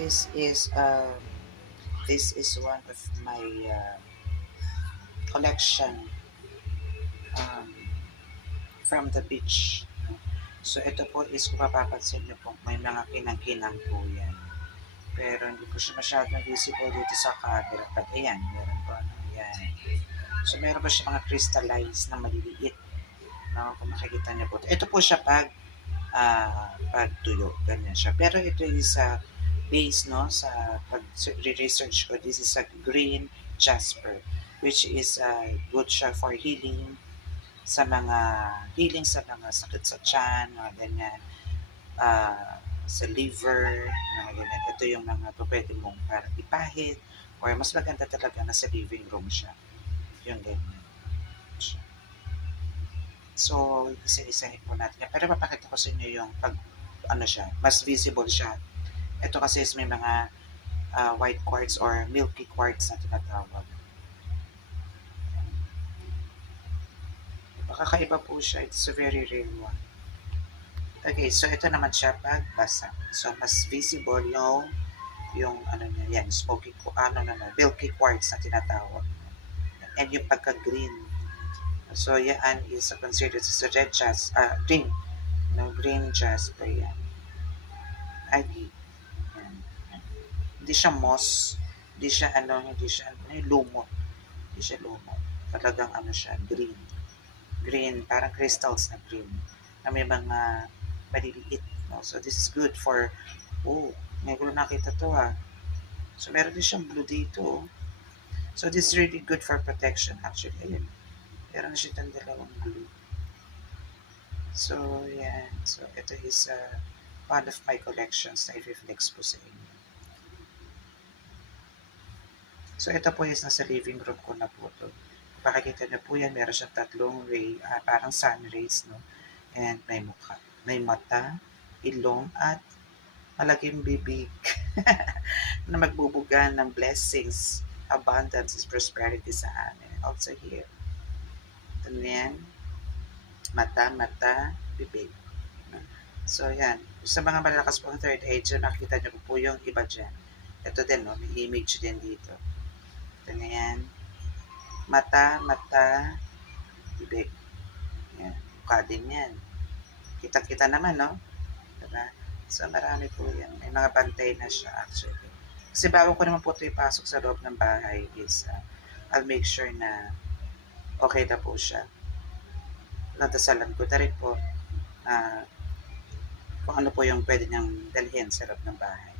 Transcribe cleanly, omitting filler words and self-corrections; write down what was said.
This is one of my collection um, from the beach. So ito po is kung mapapansin niyo po, may mga kinang-kinang po yan. Pero hindi po siya masyadong visible dito sa camera. But ayan, meron po. Ayan. So meron po siya mga crystallized na maliliit. No? Kung makikita niyo po. Ito po siya pagtuyo. Ganyan siya. Pero ito is base no, sa pag-research ko. This is a green jasper which is good siya for healing sa mga sakit sa tiyan, mga ganyan, sa liver, mga ganyan. Ito yung mga pwede mong parang ipahid or mas maganda talaga na sa living room siya. Yung ganyan. So, isa-isahin po natin. Pero papakita ko sa inyo yung siya, mas visible siya. Ito kasi is may mga white quartz or milky quartz na tinatawag. Kakaiba po siya. It's a very rare one. Okay, so ito naman siya pagbasa. So, mas visible yung niya, yan, smoky, milky quartz na tinatawag. And yung pagka-green. So, yan is considered as a red green. Green jasper yan. Yan. Hindi siya moss. Hindi siya lumot. Hindi siya lumot. Talagang siya, green. Green, parang crystals na green. Na may mga maliliit. No? So, this is good for, may gulo nakita to So, meron din siyang blue dito. So, this is really good for protection actually. Ayun. Meron na siya dalawang blue. So, yan. So, ito is one of my collections na i-reflex po sa inyo. So, ito po is nasa living room ko na po to. Pakikita niyo po yan, meron siyang tatlong ray, parang sun rays, no? And may mukha. May mata, ilong, at malaking bibig na magbubuga ng blessings, abundance, prosperity sa amin. Also here. Ito yan. Mata, bibig. So, yan. Sa mga malakas po ang third eye, nakikita niyo po yung iba dyan. Ito din, no? May image din dito. Ito na yan. Mata, bibig. Yan. Mukha din yan. Kita-kita naman, no? Diba? So, marami po yan. May mga bantay na siya, actually. Kasi bago ko naman po ito ipasok sa loob ng bahay is, I'll make sure na okay na po siya. Nadasalan ko na rin po kung ano po yung pwede niyang dalhin sa loob ng bahay.